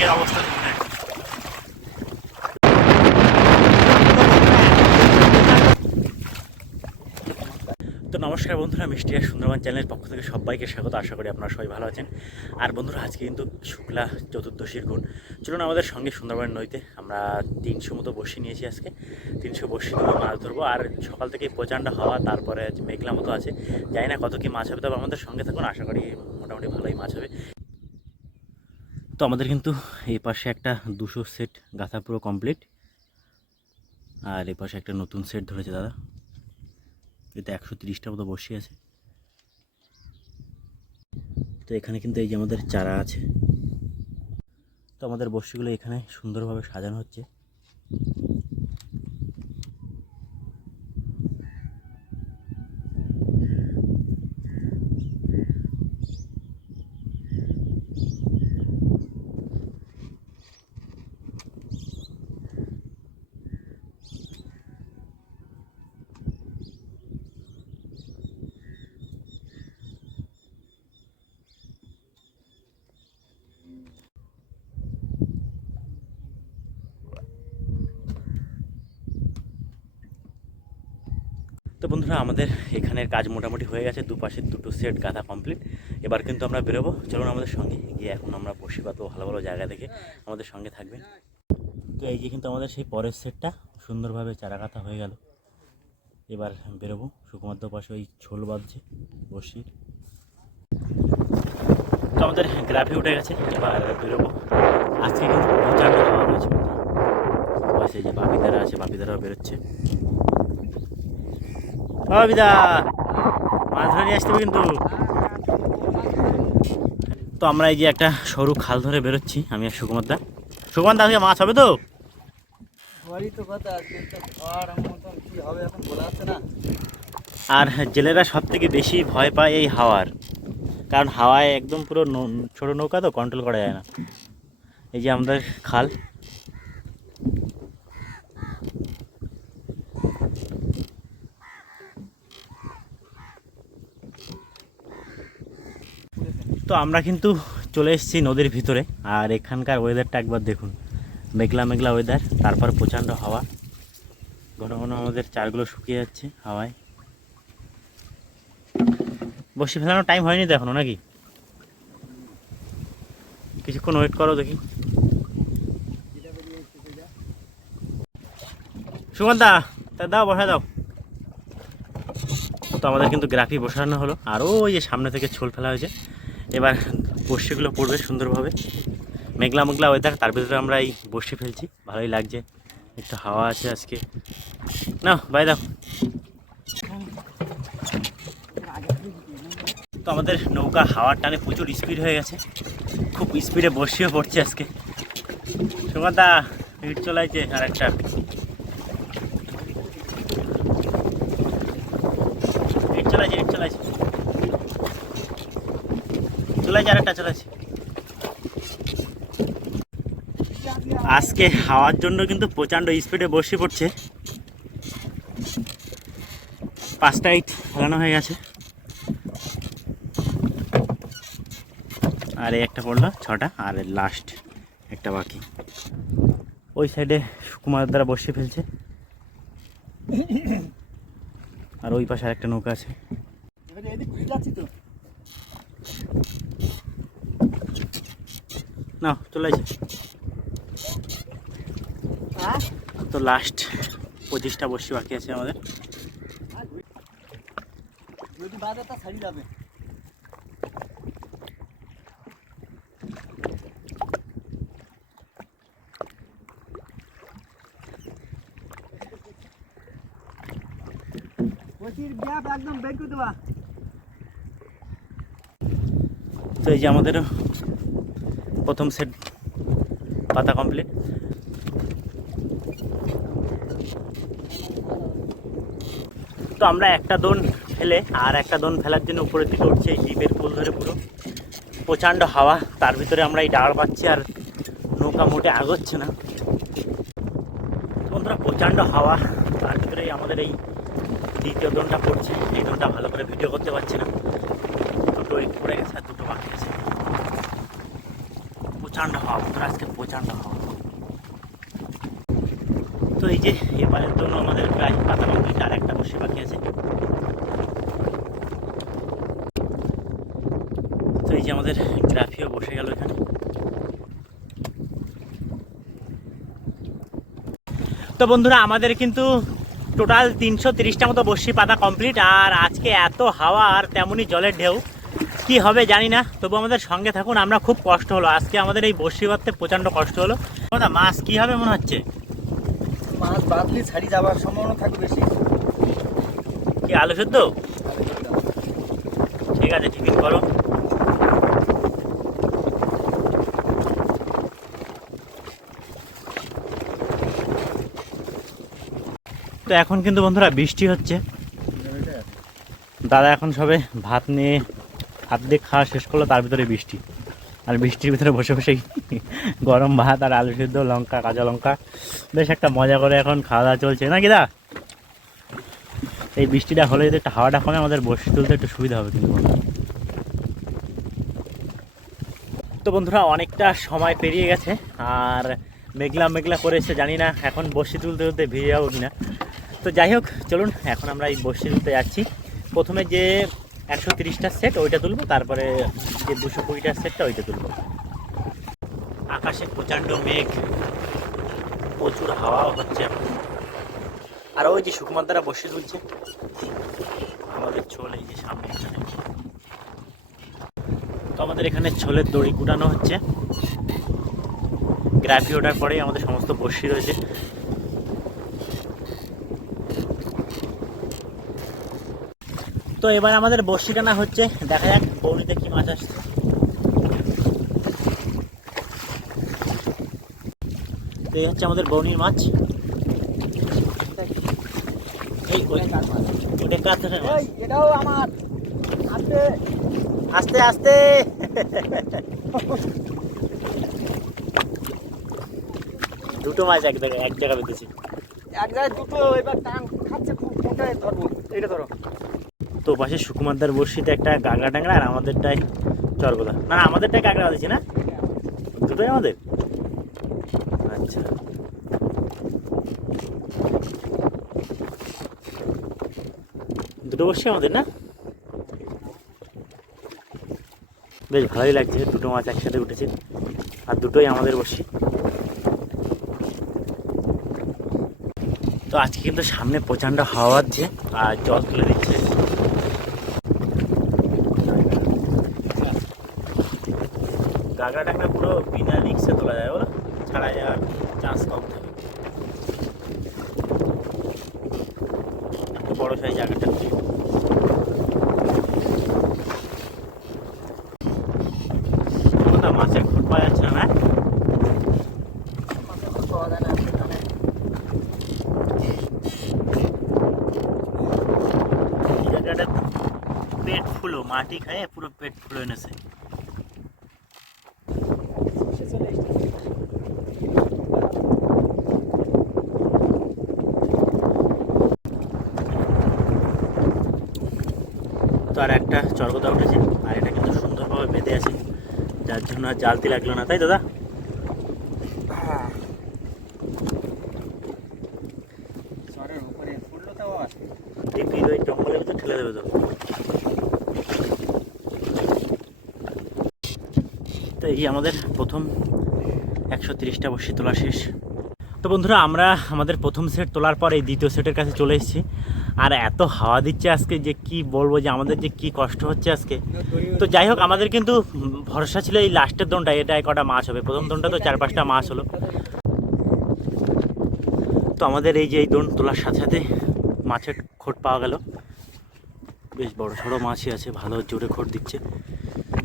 দিকের অবস্থা দেখুন। তো নমস্কার বন্ধুরা, মিষ্টি আর সুন্দরবন চ্যানেলের পক্ষ থেকে সবাইকে স্বাগত। আশা করি আপনারা সবাই ভালো আছেন। আর বন্ধুরা, আজকে কিন্তু শুক্লা চতুর্দশীর গুণ। চলুন আমাদের সঙ্গে সুন্দরবনের নদীতে আমরা 300 মতো বড়শি নিয়েছি আজকে। 300 বড়শি ধরে মাছ ধরবো। আর সকাল থেকে প্রচণ্ড হাওয়া, তারপরে মেঘলা মতো আছে, জানি না কত কি মাছ হবে, তবে আমাদের সঙ্গে থাকুন, আশা করি মোটামুটি ভালোই মাছ হবে। তো আমাদের কিন্তু এই পাশে একটা 200 সেট গাথা পুরো কমপ্লিট, আর এই পাশে একটা নতুন সেট ধরেছে দাদা। এতে 130টা মতো বড়শি আছে। তো এখানে কিন্তু এই যে আমাদের চারা আছে। তো আমাদের বড়শিগুলো এখানে সুন্দরভাবে সাজানো হচ্ছে। তো বন্ধুরা, আমাদের এখানের কাজ মোটামুটি হয়ে গেছে। দুপাশে 2টো সেট গাঁথা কমপ্লিট। এবার কিন্তু আমরা বেরোবো। চলুন আমাদের সঙ্গে গিয়ে এখন আমরা বড়শি পাতবো ভালো ভালো জায়গা দেখে। আমাদের সঙ্গে থাকবেন। তো এই যে কিন্তু আমাদের সেই পরের সেটটা সুন্দরভাবে চারা গাঁথা হয়ে গেল। এবার বেরোবো। সুকুমার পাশে ওই ছোল বাঁধছে বড়শির। তো আমাদের গ্রাফি উঠে গেছে, এবার বেরোবো। আজকে কিন্তু প্রচণ্ড হাওয়া রয়েছে বন্ধুরা। সেই যে বাপিদারা আছে, বাপিদারাও বেরোচ্ছে। বিদা মাছ ধরে নিয়ে আসতে হবে কিন্তু। তো আমরা এই যে একটা সরু খাল ধরে বেরোচ্ছি, আমি আর সুকুমার দা। আজকে মাছ হবে তো? আর জেলেরা সব থেকে বেশি ভয় পায় এই হাওয়ার, কারণ হাওয়ায় একদম পুরো ছোট নৌকা তো কন্ট্রোল করা যায় না। এই যে আমাদের খাল। তো আমরা কিন্তু চলে এসেছি নদীর ভিতরে। আর এখানকার ওয়েদারটা একবার দেখুন, মেঘলা মেঘলা ওয়েদার, তারপর প্রচণ্ড হাওয়া। ঘন ঘন আমাদের চারগুলো শুকিয়ে যাচ্ছে হাওয়ায়। বসে ফেলানোর টাইম হয়নি তো এখনো, নাকি? কিছুক্ষণ ওয়েট করো দেখি। সুগন্ধা, তা দাও, বসা দাও। তো আমাদের কিন্তু গ্রাফি বসানো হলো, আর ওই যে সামনে থেকে ছোল ফেলা হয়েছে। এবার বড়শিগুলো পড়বে সুন্দরভাবে। মেঘলা মেঘলা ওয়েদার, তার ভিতরে আমরা এই বড়শি ফেলছি, ভালোই লাগছে। একটু হাওয়া আছে আজকে। না বাই দাও। তো আমাদের নৌকা হাওয়ার টানে প্রচুর স্পিড হয়ে গেছে, খুব স্পিডে বড়শিও পড়ছে আজকে। সুমাদা হিট চলাইছে আর একটা। হিট চলাইছে আর একটা চলাইছে। আজকে হাওয়ার জন্য কিন্তু প্রচণ্ড স্পিডে বড়শি পড়ছে। 5টা ইট ফেলানো হয়ে গেছে, আর এই একটা পড়লো 6টা, আর লাস্ট একটা বাকি। ওই সাইডে সুকুমার দ্বারা বসে ফেলছে, আর ওই পাশে আরেকটা নৌকা আছে। না চলে আসছে। তো লাস্ট 25টা বসি বাকি আছে আমাদের। তো এই যে আমাদের প্রথম সেট পাতা কমপ্লিট। তো আমরা একটা দোন ফেলে আর একটা দোন ফেলার জন্য উপরের দিকে উঠছে, এই দ্বীপের কুল ধরে পুরো প্রচণ্ড হাওয়া, তার ভিতরে আমরা এই ডাড় পাচ্ছি, আর নৌকা মোটে আগোচ্ছে না। বন্ধুরা, প্রচণ্ড হাওয়া, তার ভিতরে আমাদের এই দ্বিতীয় দোনটা পড়ছে। এই দোনটা ভালো করে ভিডিও করতে পারছি না, দুটো পড়ে গেছে আর দুটো বাকি আছে। প্রচণ্ড হাওয়া বন্ধুরা, আজকে প্রচণ্ড হাওয়া। তো এই যে এবারের জন্য আমাদের প্রায় পাতা কমপ্লিট, আর একটা বসে বাকি আছে। তো এই যে আমাদের গ্রাফিও বসে গেল এখানে। তো বন্ধুরা আমাদের কিন্তু টোটাল 330টা মতো বসি পাতা কমপ্লিট। আর আজকে এত হাওয়া আর তেমনই জলের ঢেউ, কি হবে জানি না, তবু আমাদের সঙ্গে থাকুন। আমরা খুব কষ্ট হলো আজকে, আমাদের এই বসি বাঁধতে প্রচণ্ড কষ্ট হলো। মাছ কি হবে মনে হচ্ছে? মাছ বাঁধলে ছাড়ি যাওয়ার সম্ভাবনা থাকবে বেশি। কি আলু সেদ্ধ? ঠিক আছে, টিফিন করো। তো এখন কিন্তু বন্ধুরা বৃষ্টি হচ্ছে। দাদা এখন সবে ভাত নিয়ে হাত দিয়ে খাওয়া শেষ করলো, তার ভিতরে বৃষ্টি। আর বৃষ্টির ভিতরে বসে বসে গরম ভাত আর আলু সেদ্ধ, লঙ্কা, কাঁচা লঙ্কা, বেশ একটা মজা করে এখন খাওয়া দাওয়া চলছে নাকি দা? এই বৃষ্টিটা হলে যদি একটা হাওয়াটা কমে আমাদের বসে তুলতে একটু সুবিধা হবে কিন্তু। তো বন্ধুরা অনেকটা সময় পেরিয়ে গেছে আর মেঘলা মেঘলা করে এসে, জানি না এখন বসি তুলতে তুলতে ভিজে যাবো কিনা। তো যাই হোক চলুন, এখন আমরা এই বসি তুলতে যাচ্ছি। প্রথমে যে 130টা সেট ওইটা তুলবো, তারপরে যে 220টার সেটটা ওইটা তুলবো। আকাশে প্রচণ্ড মেঘ, প্রচুর হাওয়াও হচ্ছে। আর ওই যে সুকুমার দ্বারা বসে তুলছে আমাদের ছোল, এই যে সামনে এখানে। তো আমাদের এখানে ছোলের দড়ি কুটানো হচ্ছে। গ্রাফি ওঠার পরেই আমাদের সমস্ত বসি রয়েছে। তো এবার আমাদের বসি টানা হচ্ছে, দেখা যাক বৌনিতে কি মাছ আসছে। তো এই হচ্ছে আমাদের বৌনির মাছ। এই ওটা কাছে এটাও আমার। আস্তে আস্তে দুটো মাছ এক জায়গায় বেঁধেছি। এক জায়গায় দুটো, এবার টান খাচ্ছে খুব। কোনটায় ধরবো? এইটা ধরো। তো পাশে সুকুমারদার বর্ষিতে একটা গাগরা ট্যাংরা, আর আমাদেরটাই চরগোদা। না আমাদেরটাই গাগরা দিচ্ছি না, দুটোই আমাদের। আচ্ছা দুটো বর্ষি আমাদের না, বেশ ভালোই লাগছে। দুটো মাছ একসাথে উঠেছে আর দুটোই আমাদের বর্ষি। তো আজকে কিন্তু সামনে প্রচণ্ড হাওয়া হচ্ছে আর জল তুলে দিচ্ছে। গাগরা টাগরা পুরো বিনা রিক্সে তোলা যায়, বলো ছাড়া যাওয়ার চান্স কম থাকে। একটু বড় সাইজ জায়গাটা মাছের খুঁট পাওয়া যাচ্ছে না। পেট ফুলো, মাটি খায় পুরো পেট ফুলো এনেছে। তো আর একটা চরগোদা উঠেছে, আর এটা কিন্তু সুন্দরভাবে বেঁধে আছে, যার জন্য আর জালতি লাগলো না, তাই দাদা? ওই জঙ্গলের ভিতরে ঠেলে দেবে তো। তো এই আমাদের প্রথম 130টা বসি তোলা শেষ। তো বন্ধুরা আমরা আমাদের প্রথম সেট তোলার পর এই দ্বিতীয় সেটের কাছে চলে এসেছি। আর এত হাওয়া দিচ্ছে আজকে যে কি বলবো, যে আমাদের যে কি কষ্ট হচ্ছে আজকে। তো যাই হোক আমাদের কিন্তু ভরসা ছিল এই লাস্টের দোনটা, এটাই কটা মাছ হবে। প্রথম দোনটা তো 4-5টা মাছ হলো। তো আমাদের এই যে এই দোন তোলার সাথে সাথে মাছের খোট পাওয়া গেল, বেশ বড় সড়ো মাছই আছে, ভালো জোরে খোট দিচ্ছে।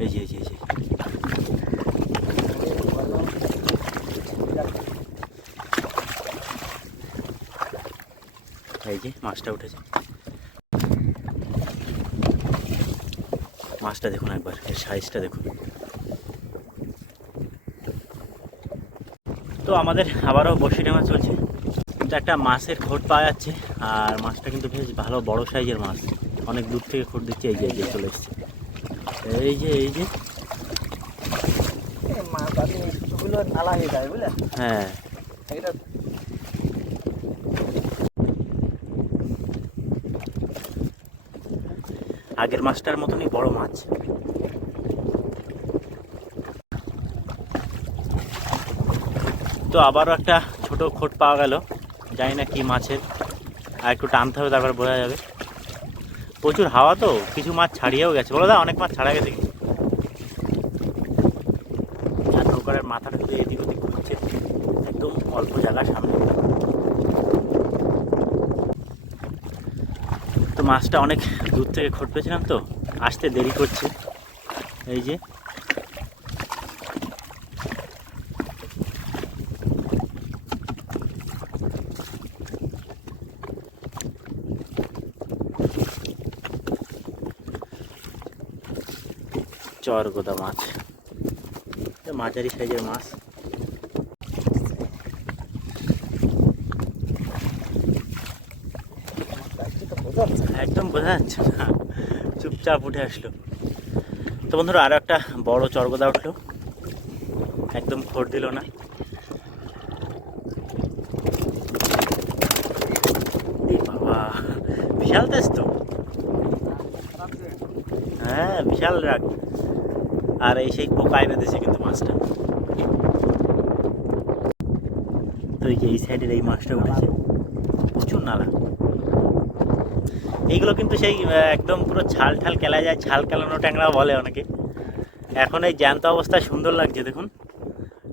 এই যে এই যে এই যে এই যে মাছটা উঠেছে। মাছটা দেখুন একবার, এর সাইজটা দেখুন। তো আমাদের আবারও বসি টানা চলছে। কিন্তু একটা মাছের খোট পাওয়া যাচ্ছে, আর মাছটা কিন্তু বেশ ভালো বড় সাইজের মাছ, অনেক দূর থেকে খোট দিচ্ছে। এই যে এই যে চলে এসছে, এই যে এই যে মাছ আছে কিছুগুলো নালা হয়ে যায় বুঝলে। হ্যাঁ এটা আগের মাছটার মতনই বড় মাছ। তো আবারও একটা ছোট খোট পাওয়া গেল, জানি না কি মাছের, আর একটু টানতে হবে তারপর বোঝা যাবে। প্রচুর হাওয়া তো, কিছু মাছ ছাড়িয়েও গেছে, বলো দা অনেক মাছ ছাড়া গেছে কিন্তু। আর নৌকার মাথাটা শুধু এদিক ওদিক ঘুরছে, একদম অল্প জায়গা সামনে। তো মাছটা অনেক দূর থেকে খোট পেয়েছিলাম তো, আসতে দেরি করছে। এই যে চরগোদা মাছ, মাঝারি সাইজের মাছ। একদম বোঝা যাচ্ছে না, চুপচাপ উঠে আসলো। তো বন্ধুরা আরো একটা বড় চরগোদা উঠলো, একদম খোট দিল না। বাবা বিশাল তেজ তো, হ্যাঁ বিশাল রাগ। আর এই সেই পোকায় বেঁধেছে কিন্তু মাছটা। তো এই যে এই সাইডের এই মাছটা উঠেছে, প্রচুর নালা। এইগুলো কিন্তু সেই একদম পুরো ছাল ঠাল কেলা যায়, ছাল কেলানো ট্যাংরা বলে অনেকে। এখন এই জ্যান্ত অবস্থায় সুন্দর লাগছে দেখুন,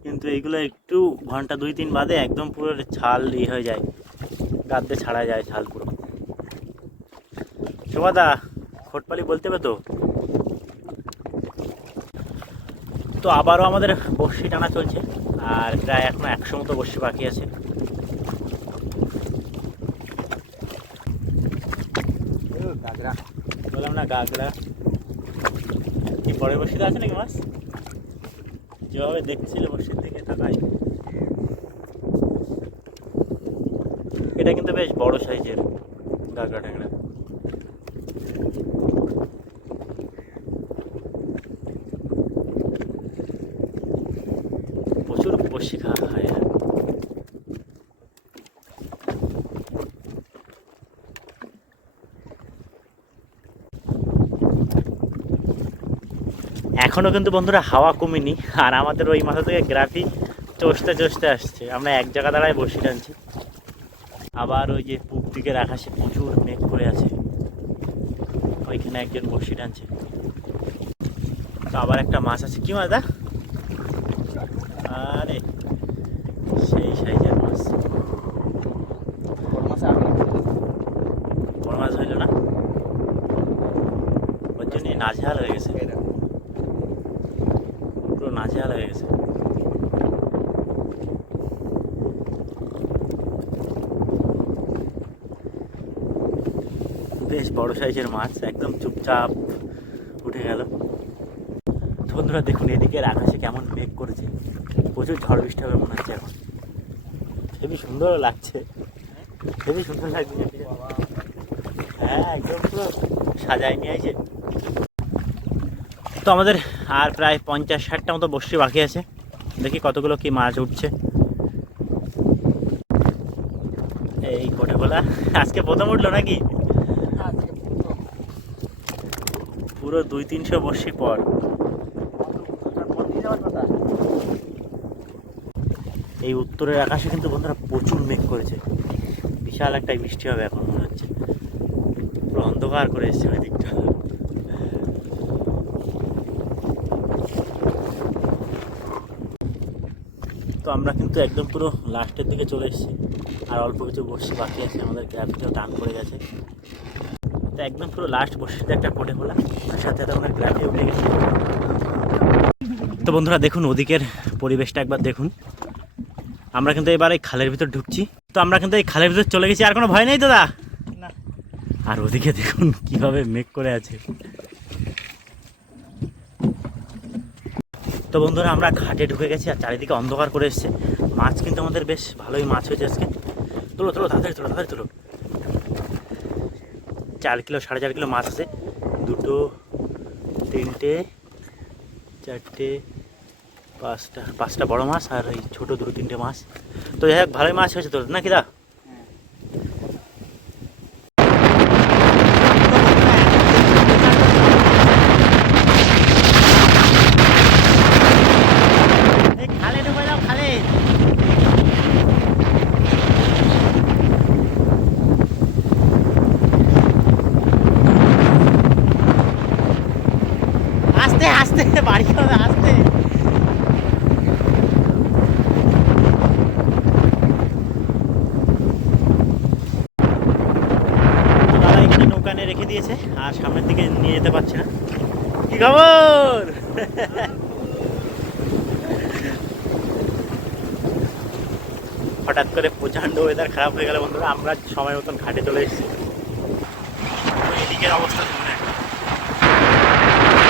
কিন্তু এইগুলো একটু ঘন্টা 2-3 বাদে একদম পুরো ছাল হয়ে যায়, গাদ্দে ছাড়া যায় ছাল পুরো। শোভাদা খোটপালি বলতে হবে তো। তো আবারও আমাদের বড়শি টানা চলছে, আর প্রায় এখনো 100 মতো বড়শি বাকি আছে। গাগরা বললাম না গাগরা, কি পরের বড়শিতে আছে নাকি মাছ? যেভাবে দেখছিল বড়শির দিকে তাকাই, এটা কিন্তু বেশ বড় সাইজের গাগরা ট্যাংরা। প্রচুর বড়শি খাওয়া হয়। এখনো কিন্তু বন্ধুরা হাওয়া কমেনি, আর আমাদের ওই মাথা থেকে গ্রাফি চষতে চষতে আসছে। আমরা এক জায়গা দাঁড়ায় বড়শি টানছি। আবার ওই যে পূব দিকের আকাশে প্রচুর মেঘ করে আছে, ওইখানে একজন বড়শি টানছে। তো আবার একটা মাছ আছে, কি মাছ দা? আরে সেই সাইজের মাছ, বড় মাছ আগে বড় মাছ হইল না, ওর জন্য নাজেহাল হয়ে গেছে, পুরো নাজেহাল হয়ে গেছে। বেশ বড় সাইজের মাছ, একদম চুপচাপ উঠে গেল। তো বন্ধুরা দেখুন এদিকের আকাশে কেমন মেঘ করেছে, প্রচুর ঝড় বৃষ্টি হবে মনে হচ্ছে এখন। হেবি সুন্দর লাগছে, হেবি সুন্দর লাগছে। হ্যাঁ একদম পুরো সাজায় নিয়ে আছে। তো আমাদের আর প্রায় 50-60টা মতো বড়শি বাকি আছে, দেখি কতগুলো কি মাছ উঠছে। এই কোটে বলা আজকে প্রথম উঠলো নাকি? পুরো 200-300 বড়শি পর। এই উত্তরের আকাশে কিন্তু বন্ধুরা প্রচুর মেঘ করেছে, বিশাল একটা বৃষ্টি হবে এখন মনে হচ্ছে, পুরো অন্ধকার করে এসছে ওই দিকটা। তো আমরা কিন্তু একদম পুরো লাস্টের দিকে চলে এসেছি, আর অল্প কিছু বড়শি বাকি আছে, আমাদের গ্রাফিতেও টান পড়ে গেছে। তো একদম পুরো লাস্ট বড়শিতে একটা কোটে খোলা, তার সাথে আমাদের গ্রাফি উঠে গেছে। তো বন্ধুরা দেখুন ওদিকের পরিবেশটা একবার দেখুন। আমরা কিন্তু এবার এই খালের ভিতর ঢুকছি, তো আমরা কিন্তু এই খালের ভিতর চলে গেছি, আর কোনো ভয় নেই দাদা না। আর ওদিকে দেখুন কিভাবে মেঘ করে আছে। তো বন্ধুরা আমরা ঘাটে ঢুকে গেছি, আর চারিদিকে অন্ধকার করে এসছে। মাছ কিন্তু আমাদের বেশ ভালোই মাছ হয়েছে আজকে। তোলো তোলো তাড়াতাড়ি তোলো, তাড়াতাড়ি তোলো। 4 কিলো 4.5 কিলো মাছ আছে, 2, 3, 4, পাঁচটা বড় মাছ আর এই ছোট দুটো তিনটে মাছ। তো যাই হোক ভালোই মাছ হয়েছে তোর নাকি দা? এই খালে ঢুকে যাও, খালে। আস্তে আস্তে বাড়ি হবে, আস্তে। তো দাদা এখানে নৌকা নিয়ে রেখে দিয়েছে আর সামনের দিকে নিয়ে যেতে পারছে না। কি খবর? হঠাৎ করে প্রচণ্ড ওয়েদার খারাপ হয়ে গেল বন্ধুরা, আমরা সময় মতন ঘাটে চলে এসেছি। তো এদিকের অবস্থা দেখুন একবার।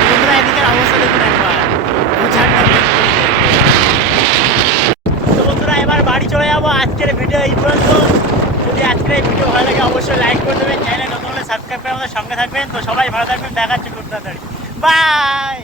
বন্ধুরা এদিকের অবস্থা দেখুন একবার, প্রচণ্ড মেঘ করেছে। তো বন্ধুরা এবার বাড়ি চলে যাবো। আজকের ভিডিও এই পর্যন্ত। যদি আজকের এই ভিডিও ভালো লাগে অবশ্যই লাইক করে দেবেন, চ্যানেলে নতুন হলে সাবস্ক্রাইব করে আমাদের সঙ্গে থাকবেন। তো সবাই ভালো থাকবেন, দেখা হচ্ছে খুব তাড়াতাড়ি। বাই।